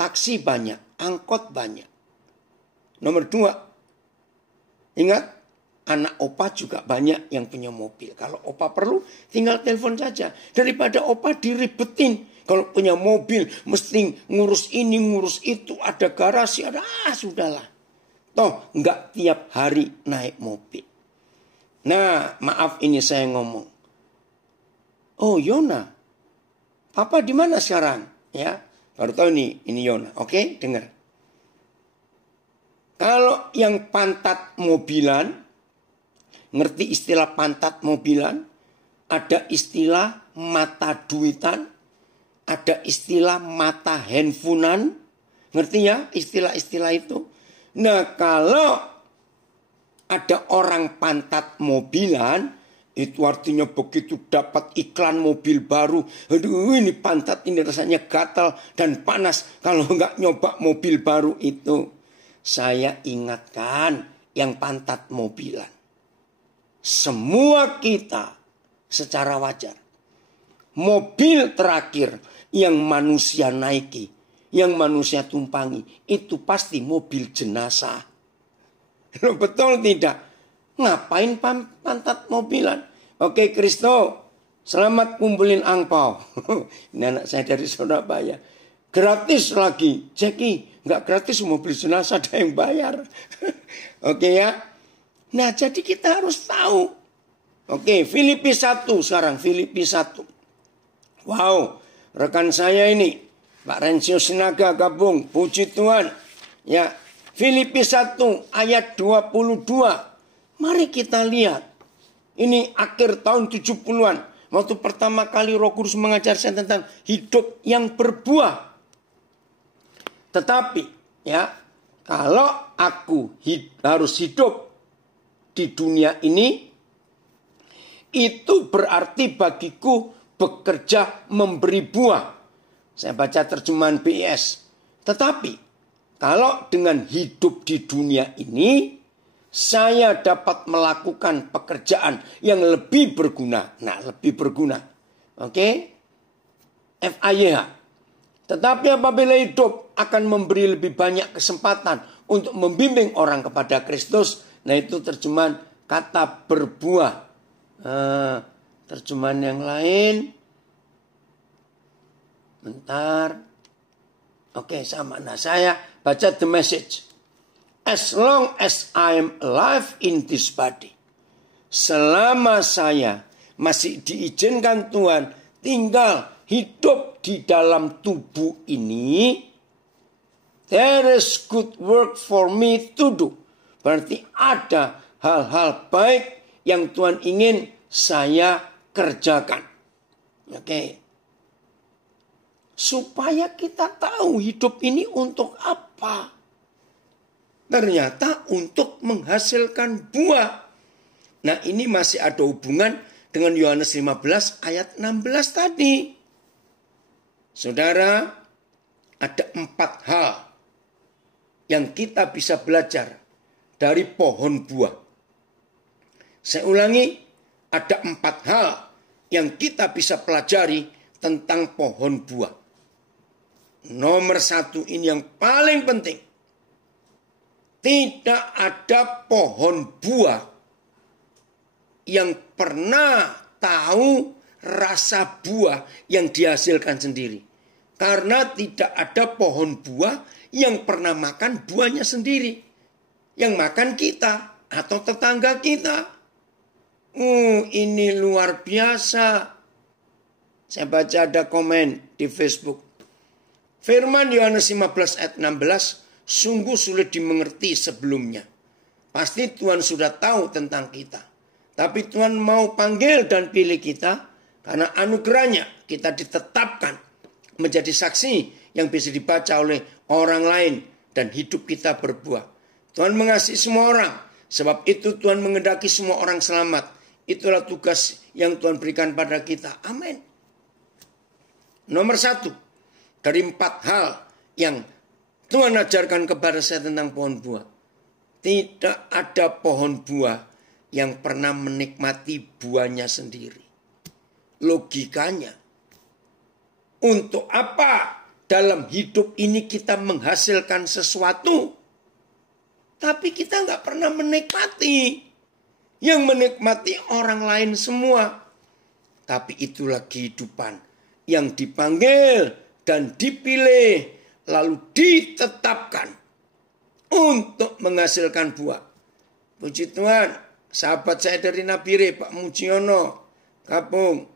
taksi banyak, angkot banyak. Nomor 2, ingat, anak Opa juga banyak yang punya mobil. Kalau Opa perlu, tinggal telepon saja. Daripada Opa diribetin. Kalau punya mobil, mesti ngurus ini, ngurus itu. Ada garasi, ada. Sudahlah. Toh, nggak tiap hari naik mobil. Nah, maaf ini saya ngomong. Oh, Yona. Papa di mana sekarang? Ya, baru tahu nih, ini Yona. Oke, dengar. Kalau yang pantat mobilan, ngerti istilah pantat mobilan? Ada istilah mata duitan, ada istilah mata handphonean. Ngerti ya istilah-istilah itu? Nah, kalau ada orang pantat mobilan, itu artinya begitu dapat iklan mobil baru, aduh ini pantat ini rasanya gatal dan panas kalau nggak nyoba mobil baru itu. Saya ingatkan yang pantat mobilan. Semua kita secara wajar. Mobil terakhir yang manusia naiki, yang manusia tumpangi, itu pasti mobil jenazah. Loh, betul tidak? Ngapain pantat mobilan? Oke Kristo, selamat kumpulin angpau. Ini anak saya dari Surabaya. Gratis lagi. Jeki, nggak gratis mobil jenazah, ada yang bayar. Oke ya. Nah, jadi kita harus tahu. Oke, Filipi 1 sekarang. Filipi 1. Wow, rekan saya ini, Pak Rensio Sinaga gabung. Puji Tuhan. Ya, Filipi 1 ayat 22. Mari kita lihat. Ini akhir tahun 70-an. Waktu pertama kali Roh Kudus mengajar saya tentang hidup yang berbuah. Tetapi ya, kalau aku harus hidup di dunia ini, itu berarti bagiku bekerja memberi buah. Saya baca terjemahan BIS. Tetapi kalau dengan hidup di dunia ini, saya dapat melakukan pekerjaan yang lebih berguna. Nah, lebih berguna. Oke? FIYH. Tetapi apabila hidup akan memberi lebih banyak kesempatan untuk membimbing orang kepada Kristus. Nah, itu terjemahan kata berbuah. Terjemahan yang lain. Bentar. Oke, sama. Nah, saya baca The Message. As long as I am alive in this body. Selama saya masih diizinkan Tuhan tinggal hidup di dalam tubuh ini, there is good work for me to do. Berarti ada hal-hal baik yang Tuhan ingin saya kerjakan. Oke. Supaya kita tahu hidup ini untuk apa. Ternyata untuk menghasilkan buah. Nah, ini masih ada hubungan dengan Yohanes 15 ayat 16 tadi. Saudara, ada 4 hal yang kita bisa belajar dari pohon buah. Saya ulangi, ada 4 hal yang kita bisa pelajari tentang pohon buah. Nomor 1 ini yang paling penting. Tidak ada pohon buah yang pernah tahu rasa buah yang dihasilkan sendiri. Karena tidak ada pohon buah yang pernah makan buahnya sendiri. Yang makan kita atau tetangga kita. Ini luar biasa. Saya baca ada komen di Facebook. Firman Yohanes 15 ayat 16 sungguh sulit dimengerti sebelumnya. Pasti Tuhan sudah tahu tentang kita. Tapi Tuhan mau panggil dan pilih kita. Karena anugerahnya kita ditetapkan menjadi saksi yang bisa dibaca oleh orang lain. Dan hidup kita berbuah. Tuhan mengasihi semua orang. Sebab itu Tuhan mengendaki semua orang selamat. Itulah tugas yang Tuhan berikan pada kita. Amin. Nomor 1. Dari 4 hal yang Tuhan ajarkan kepada saya tentang pohon buah. Tidak ada pohon buah yang pernah menikmati buahnya sendiri. Logikanya, untuk apa dalam hidup ini kita menghasilkan sesuatu, tapi kita nggak pernah menikmati. Yang menikmati orang lain semua. Tapi itulah kehidupan yang dipanggil dan dipilih, lalu ditetapkan untuk menghasilkan buah. Puji Tuhan, sahabat saya dari Nabire, Pak Mujiono, gabung.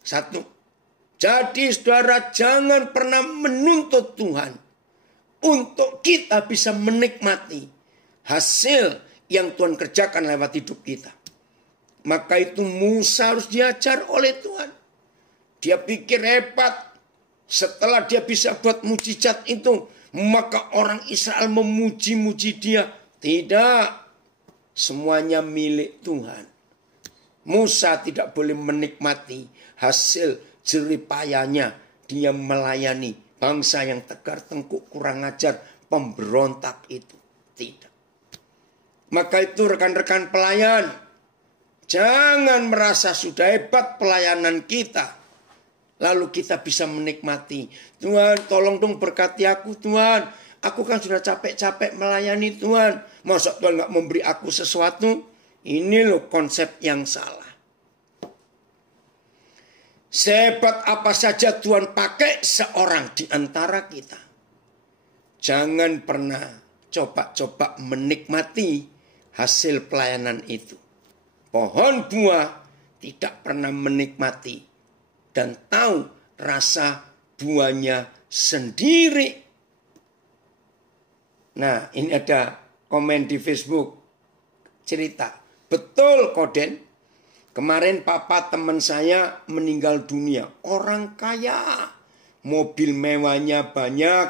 1. Jadi saudara jangan pernah menuntut Tuhan untuk kita bisa menikmati hasil yang Tuhan kerjakan lewat hidup kita. Maka itu Musa harus diajar oleh Tuhan. Dia pikir hebat. Setelah dia bisa buat mujizat itu, maka orang Israel memuji-muji dia. Tidak. Semuanya milik Tuhan. Musa tidak boleh menikmati hasil jeripayanya. Dia melayani bangsa yang tegar tengkuk, kurang ajar, pemberontak itu. Tidak. Maka itu rekan-rekan pelayan, jangan merasa sudah hebat pelayanan kita. Lalu kita bisa menikmati. Tuhan, tolong dong berkati aku Tuhan. Aku kan sudah capek-capek melayani Tuhan. Masa Tuhan gak memberi aku sesuatu? Ini loh konsep yang salah. Sehebat apa saja Tuhan pakai seorang di antara kita, jangan pernah coba-coba menikmati hasil pelayanan itu. Pohon buah tidak pernah menikmati dan tahu rasa buahnya sendiri. Nah, ini ada komen di Facebook. Cerita. Betul, Koden. Kemarin papa teman saya meninggal dunia. Orang kaya. Mobil mewahnya banyak.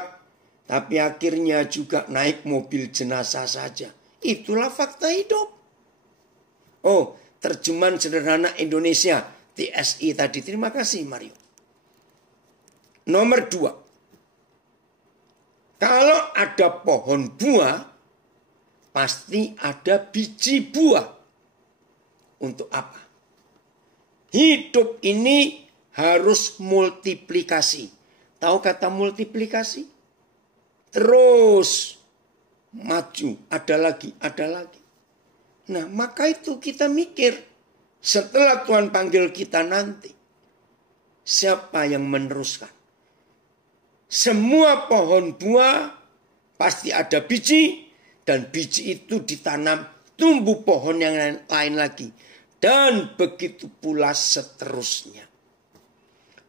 Tapi akhirnya juga naik mobil jenazah saja. Itulah fakta hidup. Oh, terjemahan sederhana Indonesia. TSI tadi. Terima kasih Mario. Nomor 2. Kalau ada pohon buah, pasti ada biji buah. Untuk apa? Hidup ini harus multiplikasi. Tahu kata multiplikasi? Terus maju, ada lagi, ada lagi. Nah, maka itu kita mikir, setelah Tuhan panggil kita nanti, siapa yang meneruskan? Semua pohon buah pasti ada biji, dan biji itu ditanam, tumbuh pohon yang lain lagi. Dan begitu pula seterusnya.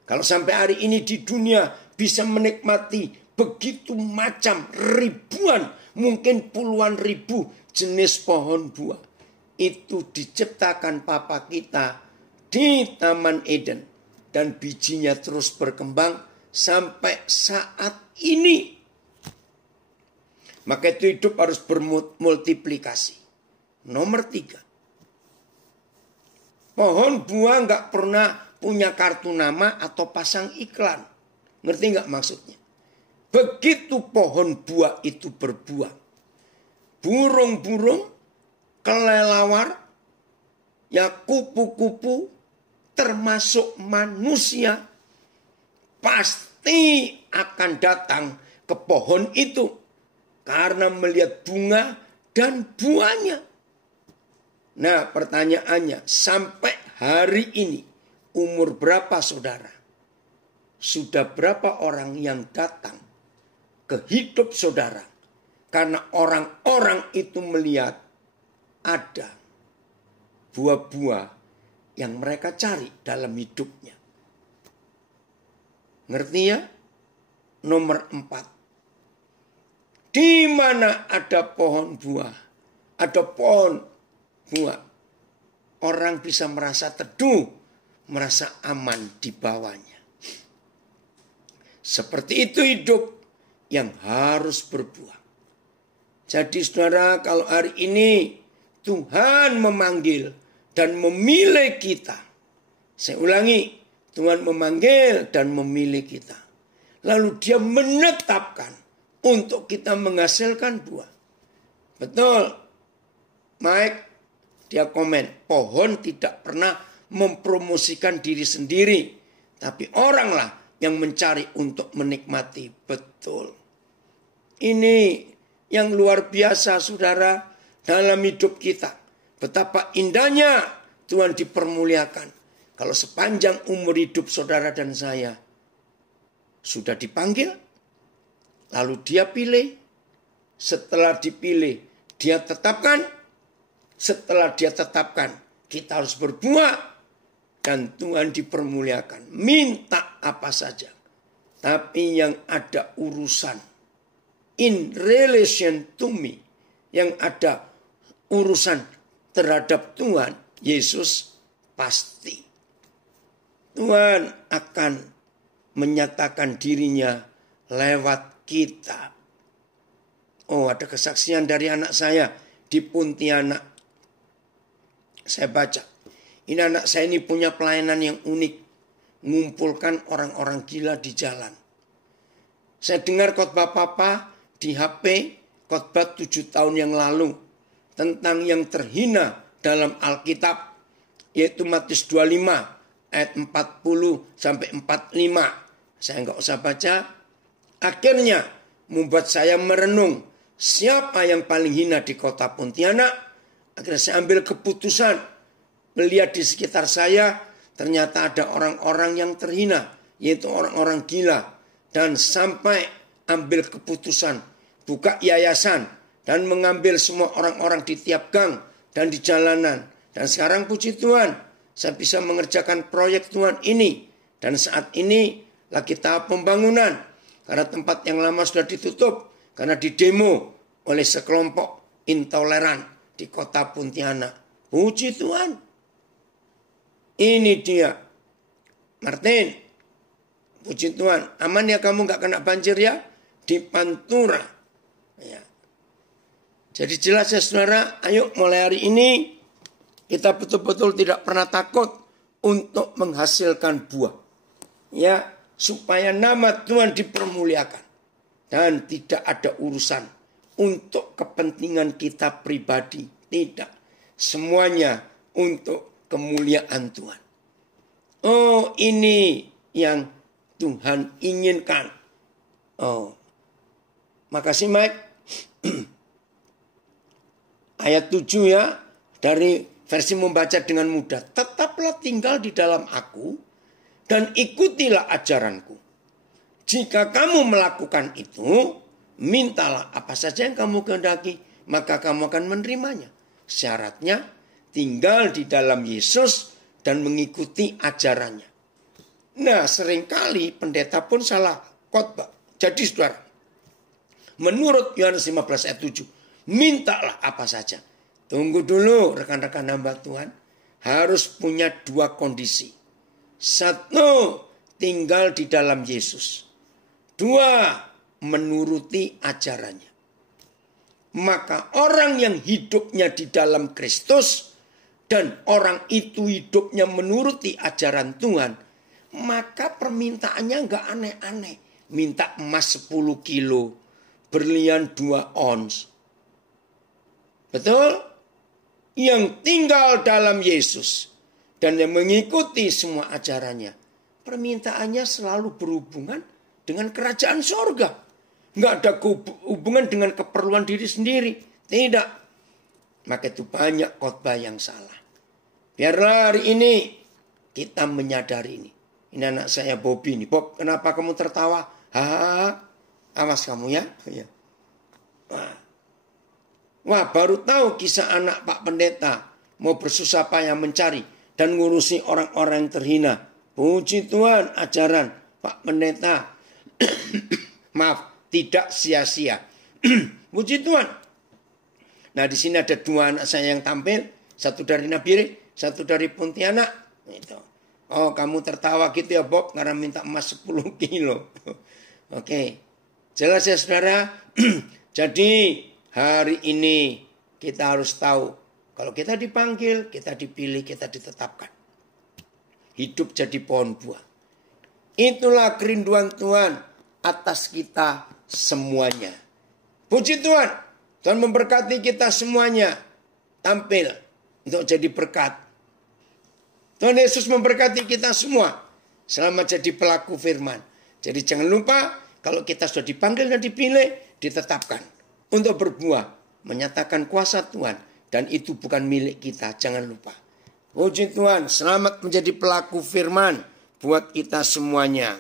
Kalau sampai hari ini di dunia bisa menikmati begitu macam ribuan, mungkin puluhan ribu jenis pohon buah. Itu diciptakan Papa kita di Taman Eden. Dan bijinya terus berkembang sampai saat ini. Maka itu hidup harus bermultiplikasi. Nomor 3. Pohon buah nggak pernah punya kartu nama atau pasang iklan. Ngerti nggak maksudnya? Begitu pohon buah itu berbuah, burung-burung, kelelawar, ya kupu-kupu, termasuk manusia, pasti akan datang ke pohon itu karena melihat bunga dan buahnya. Nah, pertanyaannya, sampai hari ini umur berapa saudara? Sudah berapa orang yang datang ke hidup saudara karena orang-orang itu melihat ada buah-buah yang mereka cari dalam hidupnya? Ngerti ya? Nomor 4. Di mana ada pohon buah, ada pohon buah, orang bisa merasa teduh, merasa aman di bawahnya. Seperti itu hidup yang harus berbuah. Jadi saudara, kalau hari ini Tuhan memanggil dan memilih kita. Saya ulangi, Tuhan memanggil dan memilih kita. Lalu dia menetapkan untuk kita menghasilkan buah. Betul, Mike. Dia komen, pohon tidak pernah mempromosikan diri sendiri. Tapi oranglah yang mencari untuk menikmati. Betul. Ini yang luar biasa saudara dalam hidup kita. Betapa indahnya Tuhan dipermuliakan. Kalau sepanjang umur hidup saudara dan saya sudah dipanggil, lalu dia pilih, setelah dipilih dia tetapkan. Setelah dia tetapkan, kita harus berbuah dan Tuhan dipermuliakan. Minta apa saja. Tapi yang ada urusan in relation to me, yang ada urusan terhadap Tuhan Yesus, pasti Tuhan akan menyatakan dirinya lewat kita. Oh, ada kesaksian dari anak saya di Pontianak. Saya baca, ini anak saya ini punya pelayanan yang unik, mengumpulkan orang-orang gila di jalan. Saya dengar khotbah papa di HP, khotbah 7 tahun yang lalu, tentang yang terhina dalam Alkitab, yaitu Matius 25 ayat 40 sampai 45. Saya nggak usah baca. Akhirnya membuat saya merenung siapa yang paling hina di kota Pontianak. Akhirnya saya ambil keputusan, melihat di sekitar saya ternyata ada orang-orang yang terhina, yaitu orang-orang gila, dan sampai ambil keputusan buka yayasan dan mengambil semua orang-orang di tiap gang dan di jalanan. Dan sekarang puji Tuhan, saya bisa mengerjakan proyek Tuhan ini. Dan saat ini lagi tahap pembangunan. Karena tempat yang lama sudah ditutup. Karena didemo oleh sekelompok intoleran di kota Pontianak. Puji Tuhan. Ini dia. Martin. Puji Tuhan. Aman ya kamu gak kena banjir ya? Di Pantura. Ya. Jadi jelas ya saudara. Ayo mulai hari ini kita betul-betul tidak pernah takut untuk menghasilkan buah. Ya, supaya nama Tuhan dipermuliakan. Dan tidak ada urusan untuk kepentingan kita pribadi. Tidak. Semuanya untuk kemuliaan Tuhan. Oh, ini yang Tuhan inginkan. Oh, makasih Mike. Ayat 7 ya, dari versi membaca dengan mudah. Tetaplah tinggal di dalam aku dan ikutilah ajaranku. Jika kamu melakukan itu, mintalah apa saja yang kamu kehendaki, maka kamu akan menerimanya. Syaratnya tinggal di dalam Yesus dan mengikuti ajarannya. Nah, seringkali pendeta pun salah khotbah. Jadi saudara, menurut Yohanes 15 ayat 7, mintalah apa saja. Tunggu dulu rekan-rekan hamba Tuhan. Harus punya 2 kondisi. 1, tinggal di dalam Yesus. 2, menuruti ajarannya. Maka orang yang hidupnya di dalam Kristus dan orang itu hidupnya menuruti ajaran Tuhan, maka permintaannya enggak aneh-aneh. Minta emas 10 kilo, berlian 2 ons. Betul? Yang tinggal dalam Yesus dan yang mengikuti semua ajarannya, permintaannya selalu berhubungan dengan kerajaan surga. Nggak ada hubungan dengan keperluan diri sendiri. Tidak. Maka itu banyak khotbah yang salah. Biarlah hari ini kita menyadari ini. Ini anak saya Bobby ini. Bob, kenapa kamu tertawa? Awas kamu ya. Wah, baru tahu kisah anak Pak Pendeta mau bersusah payah mencari dan ngurusi orang-orang yang terhina. Puji Tuhan, ajaran Pak Pendeta maaf, tidak sia-sia. Puji Tuhan. Nah, di sini ada 2 anak saya yang tampil, satu dari Nabire, satu dari Pontianak. Itu. Oh, kamu tertawa gitu ya Bob karena minta emas 10 kilo. Oke. Jelas ya saudara. Jadi hari ini kita harus tahu, kalau kita dipanggil, kita dipilih, kita ditetapkan. Hidup jadi pohon buah. Itulah kerinduan Tuhan atas kita semuanya. Puji Tuhan. Tuhan memberkati kita semuanya. Tampil untuk jadi berkat. Tuhan Yesus memberkati kita semua. Selamat jadi pelaku firman. Jadi jangan lupa, kalau kita sudah dipanggil dan dipilih, ditetapkan untuk berbuah, menyatakan kuasa Tuhan, dan itu bukan milik kita, jangan lupa. Puji Tuhan, selamat menjadi pelaku firman buat kita semuanya.